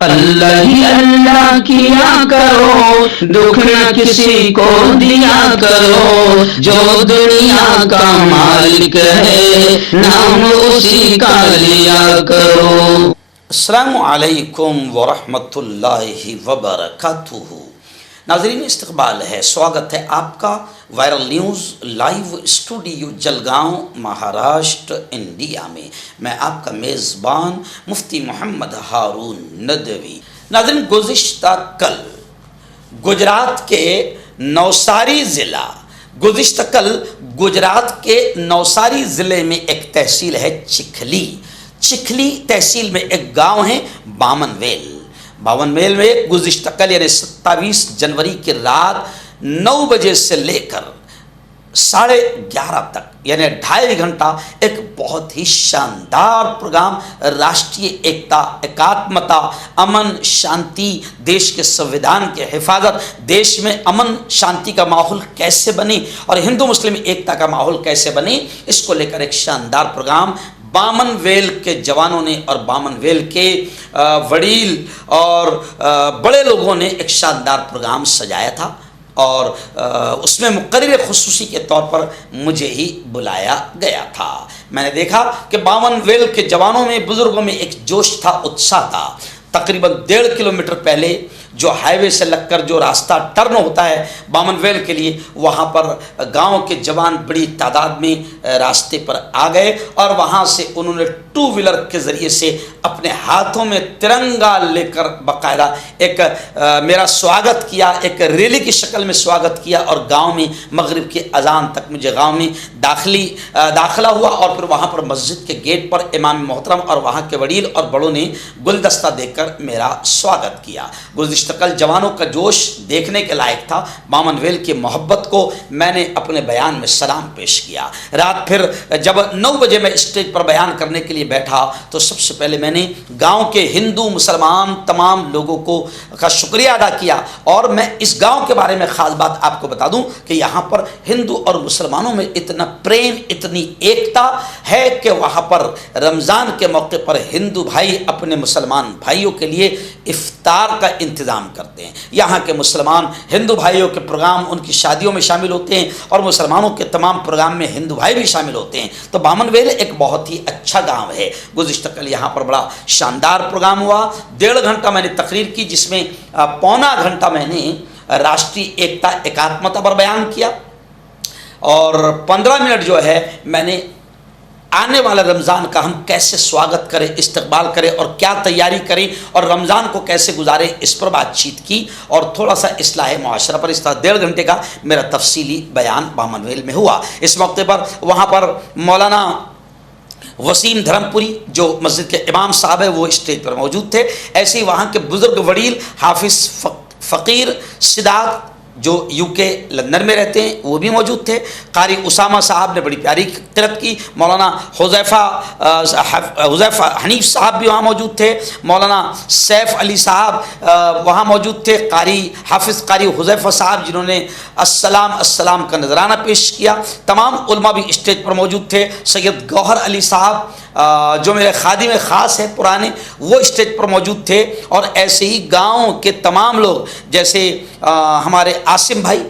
اللہ ہی اللہ کیا کرو، دکھ نہ کسی کو دیا کرو، جو دنیا کا مالک ہے نام اسی کا لیا کرو۔ السلام علیکم ورحمۃ اللہ وبرکاتہ۔ ناظرین استقبال ہے، سواگت ہے آپ کا viral news live studio Jalgaon Maharashtra India میں۔ میں آپ کا میزبان مفتی محمد ہارون ندوی۔ ناظرین گزشتہ کل گجرات کے نوساری ضلع میں ایک تحصیل ہے چکھلی تحصیل میں ایک گاؤں ہے بامن ویل میں گزشتہ کل یعنی 27 جنوری کی رات 9 بجے سے لے کر 11:30 تک یعنی 2.5 گھنٹہ ایک بہت ہی شاندار پروگرام راشٹریہ ایکتا، ایکاتمتا، امن، شانتی، دیش کے سنویدھان کے حفاظت، دیش میں امن شانتی کا ماحول کیسے بنے اور ہندو مسلم ایکتا کا ماحول کیسے بنے، اس کو لے کر ایک شاندار پروگرام بامن ویل کے جوانوں نے اور بامن ویل کے وڈیل اور بڑے لوگوں نے ایک شاندار پروگرام سجایا تھا اور اس میں مقرر خصوصی کے طور پر مجھے ہی بلایا گیا تھا۔ میں نے دیکھا کہ بامن ویل کے جوانوں میں، بزرگوں میں ایک جوش تھا، اتساہ تھا۔ تقریباً 1.5 کلومیٹر پہلے جو ہائی وے سے لگ کر جو راستہ ٹرن ہوتا ہے بامن ویل کے لیے، وہاں پر گاؤں کے جوان بڑی تعداد میں راستے پر آ گئے اور وہاں سے انہوں نے 2 ویلر کے ذریعے سے اپنے ہاتھوں میں ترنگا لے کر باقاعدہ ایک میرا سواگت کیا، ایک ریلی کی شکل میں سواگت کیا اور گاؤں میں مغرب کی اذان تک مجھے گاؤں میں داخلہ ہوا اور پھر وہاں پر مسجد کے گیٹ پر امام محترم اور وہاں کے وڈیل اور بڑوں نے گلدستہ دے کر میرا سواگت کیا۔ گزشتہ کل جوانوں کا جوش دیکھنے کے لائق تھا۔ بامن ویل کی محبت کو میں نے اپنے بیان میں سلام پیش کیا۔ رات پھر جب 9 بجے میں اسٹیج پر بیان کرنے کے لیے بیٹھا تو سب سے پہلے میں نے گاؤں کے ہندو مسلمان تمام لوگوں کا شکریہ ادا کیا اور میں اس گاؤں کے بارے میں خاص بات آپ کو بتا دوں کہ یہاں پر ہندو اور مسلمانوں میں اتنا پریم، اتنی ایکتا ہے کہ وہاں پر رمضان کے موقع پر ہندو بھائی اپنے مسلمان بھائیوں کے لیے افطار کا انتظام کرتے ہیں۔ یہاں کے مسلمان ہندو بھائیوں کے پروگرام ان کی شادیوں میں شامل ہوتے ہیں اور مسلمانوں کے تمام پروگرام میں ہندو بھائی بھی شامل ہوتے ہیں۔ تو بامن ویل ایک بہت ہی اچھا گاؤں ہے۔ گزشتہ کل یہاں پر بڑا شاندار پروگرام ہوا۔ 1.5 گھنٹہ میں نے تقریر کی، جس میں 1.25 گھنٹہ میں نے راشٹریہ ایکتا، ایکاتمتا پر بیان کیا اور 15 منٹ جو ہے میں نے آنے والا رمضان کا ہم کیسے سواگت کریں، استقبال کریں اور کیا تیاری کریں اور رمضان کو کیسے گزاریں، اس پر بات چیت کی اور تھوڑا سا اصلاح معاشرہ پر۔ اس طرح 1.5 گھنٹے کا میرا تفصیلی بیان بامن ویل میں ہوا۔ اس موقع پر وہاں پر مولانا وسیم دھرم پوری جو مسجد کے امام صاحب ہیں وہ اسٹیج پر موجود تھے۔ ایسے ہی وہاں کے بزرگ وڈیل حافظ فقیر سدات جو UK لندن میں رہتے ہیں وہ بھی موجود تھے۔ قاری اسامہ صاحب نے بڑی پیاری قرأت کی۔ مولانا حذیفہ حنیف صاحب بھی وہاں موجود تھے۔ مولانا سیف علی صاحب وہاں موجود تھے۔ حافظ قاری حذیفہ صاحب جنہوں نے السلام کا نذرانہ پیش کیا۔ تمام علماء بھی اسٹیج پر موجود تھے۔ سید گوہر علی صاحب جو میرے خادم خاص ہیں پرانے، وہ اسٹیج پر موجود تھے اور ایسے ہی گاؤں کے تمام لوگ، جیسے ہمارے عاصم بھائی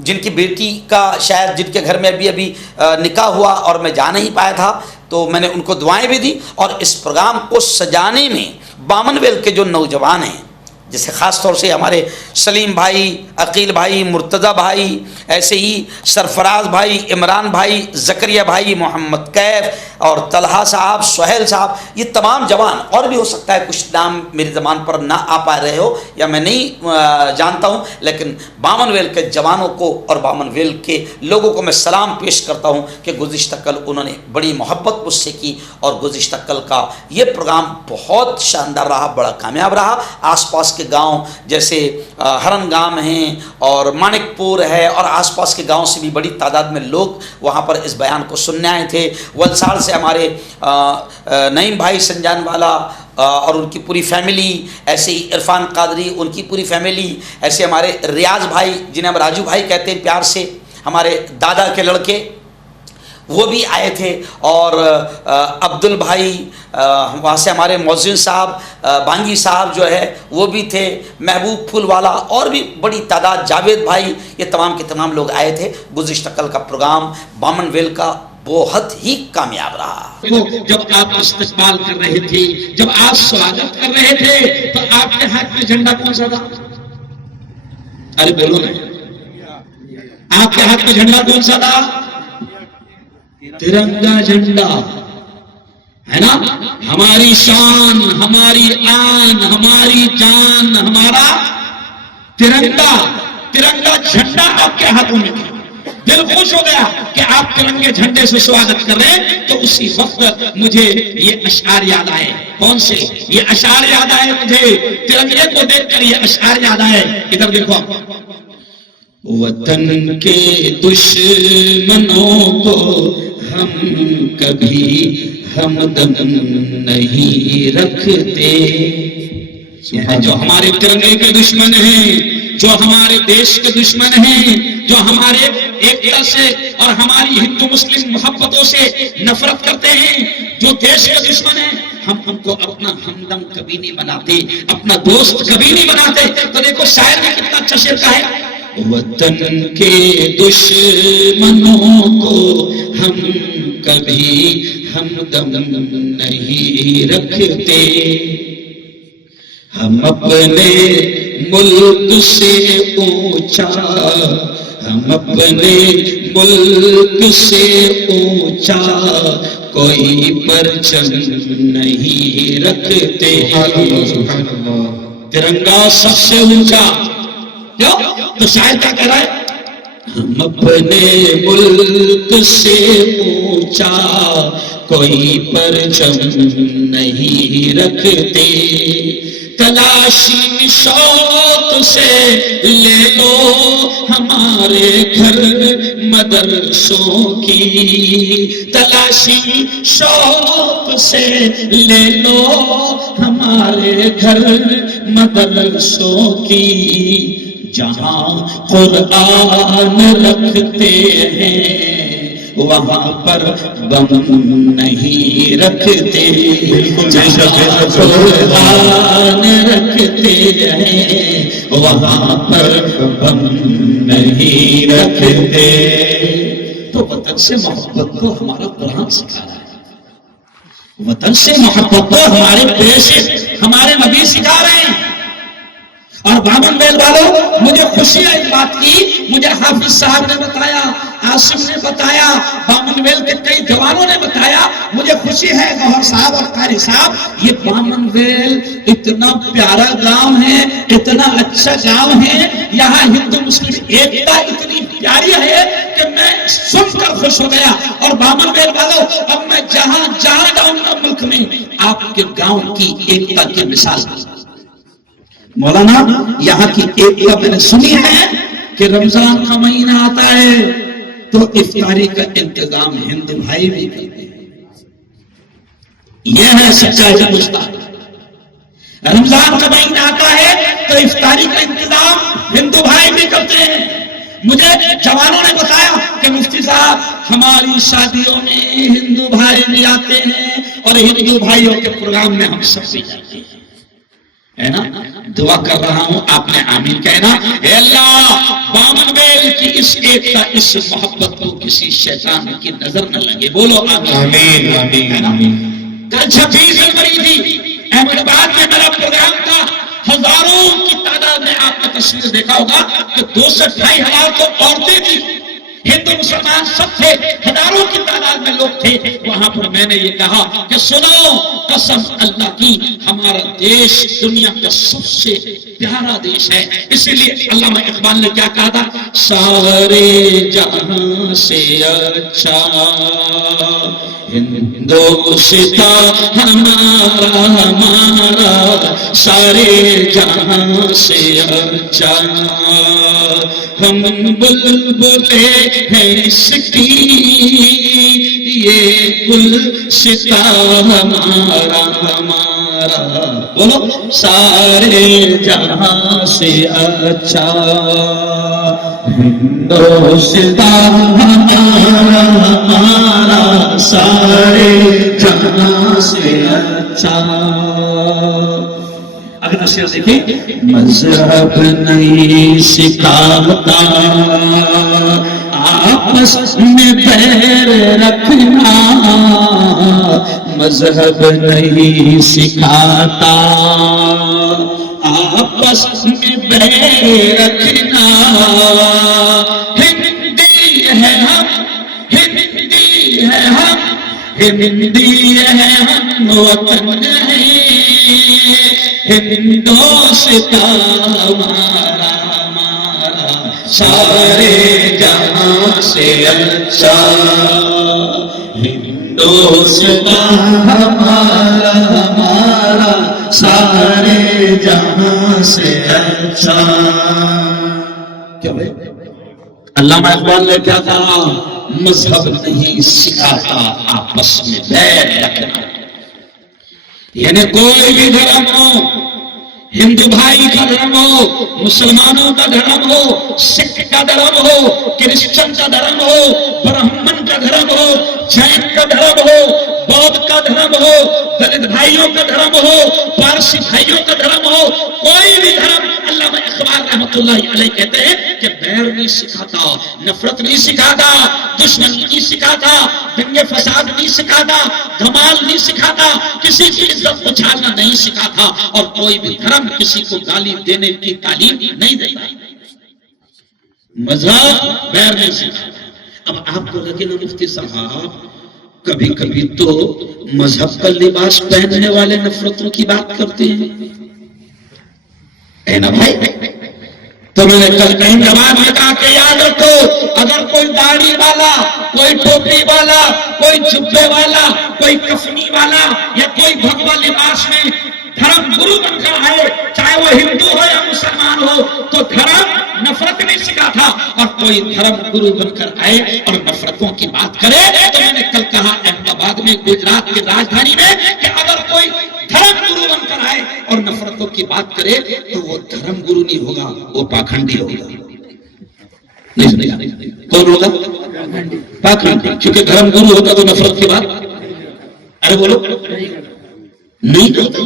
جن کی بیٹی کا شاید جن کے گھر میں ابھی نکاح ہوا اور میں جا نہیں پایا تھا، تو میں نے ان کو دعائیں بھی دی اور اس پروگرام کو سجانے میں بامن ویل کے جو نوجوان ہیں، جیسے خاص طور سے ہمارے سلیم بھائی، عقیل بھائی، مرتضی بھائی، ایسے ہی سرفراز بھائی، عمران بھائی، زکریا بھائی، محمد کیف اور طلحہ صاحب، سہیل صاحب، یہ تمام جوان، اور بھی ہو سکتا ہے کچھ نام میری زبان پر نہ آ پا رہے ہو یا میں نہیں جانتا ہوں، لیکن بامن ویل کے جوانوں کو اور بامن ویل کے لوگوں کو میں سلام پیش کرتا ہوں کہ گزشتہ کل انہوں نے بڑی محبت مجھ سے کی اور گزشتہ کل کا یہ پروگرام بہت شاندار رہا، بڑا کامیاب رہا۔ آس پاس کے گاؤں جیسے ہرن گام ہیں اور مانک پور ہے اور آس پاس کے گاؤں سے بھی بڑی تعداد میں لوگ وہاں پر اس بیان کو سننے آئے تھے۔ ولساڑ سے ہمارے نعیم بھائی سنجان والا اور ان کی پوری فیملی، ایسے ہی عرفان قادری ان کی پوری فیملی، ایسے ہمارے ریاض بھائی جنہیں ہم راجو بھائی کہتے ہیں پیار سے، ہمارے دادا کے لڑکے، وہ بھی آئے تھے، اور عبد البھائی وہاں سے ہمارے مؤذن صاحب بانگی صاحب جو ہے وہ بھی تھے، محبوب پھول والا، اور بھی بڑی تعداد، جاوید بھائی، یہ تمام کے تمام لوگ آئے تھے۔ گزشتہ کل کا پروگرام بامن ویل کا بہت ہی کامیاب رہا۔ جب آپ استقبال کر رہے تھے، جب آپ سواگت کر رہے تھے، تو آپ کے ہاتھ میں جھنڈا کون سا تھا؟ ارے بولو نا، آپ کے ہاتھ میں جھنڈا کون سا تھا؟ ترنگا جھنڈا ہے نا؟ ہماری شان، ہماری آن، ہماری جان، ہمارا ترنگا جھنڈا آپ کے ہاتھوں میں تھا۔ دل خوش ہو گیا کہ آپ ترنگے جھنڈے سے سواگت کر رہے ہیں، تو اسی وقت مجھے یہ اشعار یاد آئے۔ کون سے؟ یہ اشعار یاد آئے مجھے، ترنگے کو دیکھ کر یہ اشعار یاد آئے۔ ادھر دیکھو، وطن کے دشمنوں کو ہم کبھی ہمدم نہیں رکھتے۔ جو ہمارے ترنگے کے دشمن ہیں، جو ہمارے دیش کے دشمن ہیں، جو ہمارے ایکتا سے اور ہماری ہندو مسلم محبتوں سے نفرت کرتے ہیں، جو دیش کے دشمن ہیں، ہم کو اپنا ہمدم کبھی نہیں بناتے، اپنا دوست کبھی نہیں بناتے۔ تو دیکھو شاعر نے کتنا اچھا شعر کہا ہے، وطن کے دشمنوں کو ہم کبھی ہمدم نہیں رکھتے، ہم اپنے ملک سے اونچا، ہم اپنے ملک سے اونچا کوئی پرچم نہیں رکھتے۔ ترنگا سب سے اونچا، تو شاعر کیا کہہ رہا ہے؟ ہم اپنے ملک سے اونچا کوئی پرچم نہیں رکھتے، تلاشی شوق سے لے لو ہمارے گھر مدرسوں کی، تلاشی شوق سے لے لو ہمارے گھر مدرسوں کی، جہاں قرآن رکھتے ہیں وہاں پر بم نہیں رکھتے، جہاں قرآن رکھتے ہیں وہاں پر بم نہیں رکھتے۔ تو وطن سے محبت کو ہمارا قرآن سکھا رہا ہے، وطن سے محبت کو ہمارے پیش ہمارے نبی سکھا رہے ہیں۔ اور بامن ویل والوں، مجھے خوشی ہے اس بات کی، مجھے حافظ صاحب نے بتایا، عاصم نے بتایا، بامن ویل کے کئی جوانوں نے بتایا، مجھے خوشی ہے گوہر صاحب اور قاری صاحب، یہ بامن ویل اتنا پیارا گاؤں ہے، اتنا اچھا گاؤں ہے، یہاں ہندو مسلم ایکتا اتنی پیاری ہے کہ میں سن کر خوش ہو گیا۔ اور بامن ویل والوں، اب میں جہاں جہاں جاؤں گا ملک میں، آپ کے گاؤں کی ایکتا کی مثال مولانا، یہاں کی ایکتا میں نے سنی ہے کہ رمضان کا مہینہ آتا ہے تو افطاری کا انتظام ہندو بھائی بھی کرتے ہیں، یہ ہے سچا ہندوستان۔ رمضان کا مہینہ آتا ہے تو افطاری کا انتظام ہندو بھائی بھی کرتے ہیں۔ مجھے جوانوں نے بتایا کہ مفتی صاحب ہماری شادیوں میں ہندو بھائی بھی آتے ہیں اور ہندو بھائیوں کے پروگرام میں ہم سب بھی جاتے ہیں، ہے نا؟ دعا کر رہا ہوں، آپ نے آمین کہنا۔ اے اللہ، بامن ویل کی اس ایکتا، اس محبت کو کسی شیطان کی نظر نہ لگے، بولو آمین آمین۔ کل 26 جنوری تھی، احمد آباد میں میرا پروگرام تھا، ہزاروں کی تعداد میں آپ نے تصویر دیکھا ہوگا کہ 2 سے 2.5 ہزار تو عورتیں تھی، ہندو مسلمان سب تھے، ہزاروں کی تعداد میں لوگ تھے وہاں پر۔ میں نے یہ کہا کہ سنو، قسم اللہ کی، ہمارا دیش دنیا کا سب سے پیارا دیش ہے، اسی لیے علامہ اقبال نے کیا کہا تھا، سارے جہاں سے اچھا ہندوستان ہمارا ہمارا، سارے جہاں سے اچھا ہم بلبلے ہیں اس کی، یہ گلشتہ ہمارا ہمارا، بولو سارے جہاں سے اچھا ہندوستان ہمارا سارے جہاں سے اچھا. اگر نصیحت دیکھیں، مذہب نہیں سکھاتا آپس میں پیر رکھنا، مذہب نہیں سکھاتا آپس میں پیر رکھنا. ہندی ہے ہم، ہندی ہے ہم، ہندی ہے ہم، وطن ہے ہندوستان ہمارا، ہمارا سارے جہاں سے اچھا. ہندوستان ہمارا، ہمارا سارے جہاں سے اچھا. کیا بھائی علامہ اقبال نے کیا کہا؟ مذہب نہیں سکھاتا آپس میں بیر رکھنا. یعنی کوئی بھی دھرم ہو، ہندو بھائی کا دھرم ہو، مسلمانوں کا دھرم ہو، سکھ کا دھرم ہو، کرسچن کا دھرم ہو، برہمن کا دھرم ہو، جین کا دھرم ہو، بودھ کا دھرم ہو، دلت بھائیوں کا دھرم ہو، پارسی بھائیوں کا دھرم ہو، کوئی بھی دھرم، علامہ اقبال رحمۃ اللہ علیہ کہتے ہیں کہ بیر نہیں سکھاتا، نفرت نہیں سکھاتا، دشمنی نہیں سکھاتا، دنگے فساد نہیں سکھاتا، دھمال نہیں سکھاتا، کسی کی عزت اچھالنا نہیں سکھاتا، اور کوئی بھی دھرم کسی کو گالی دینے کی تعلیم نہیں دیتا. مذہب بیر نہیں سکھاتا. اب آپ کو لگے نا مفتی صاحب، کبھی کبھی تو مذہب کا لباس پہننے والے نفرتوں کی بات کرتے ہیں. اے نا بھائی، تو میں نے کل کہیں جواب میں کہا کہ یاد رکھو، اگر کوئی داڑھی والا، کوئی ٹوپی والا، کوئی جبے والا، کوئی کفنی والا یا کوئی بھگوا لباس میں دھرم گرو بن کر آئے، چاہے وہ ہندو ہو یا مسلمان ہو، تو دھرم نفرت نہیں سکھاتا. اور کوئی دھرم گرو بن کر آئے اور نفرتوں کی بات کرے، تو میں نے کل کہا احمد آباد میں، گجرات کی راجدھانی میں، کہ اگر کوئی دھرم گرو بن کر آئے اور نفرتوں کی بات کرے تو وہ دھرم گرو نہیں ہوگا، وہ پاکھنڈی ہوگا. کون ہوگا؟ پاکھنڈی. کیونکہ دھرم گرو ہوتا تو نفرت کی بات، ارے بولو، نہیں کرتا،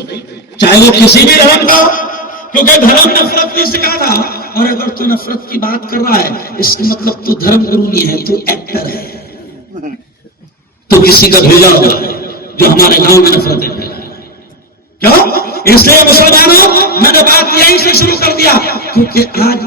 چاہے وہ کسی بھی دھرم کا، کیونکہ دھرم نفرت نہیں سکھاتا. اور اگر تو نفرت کی بات کر رہا ہے، اس کا مطلب تو دھرم گرو نہیں ہے، تو ایکٹر ہے، تو کسی کا بھیجا ہوا ہے جو ہمارے گاؤں میں نفرت ہے. کیوں؟ اس لیے مسلمانوں، میں نے بات یہیں سے شروع کر دیا، کیونکہ آج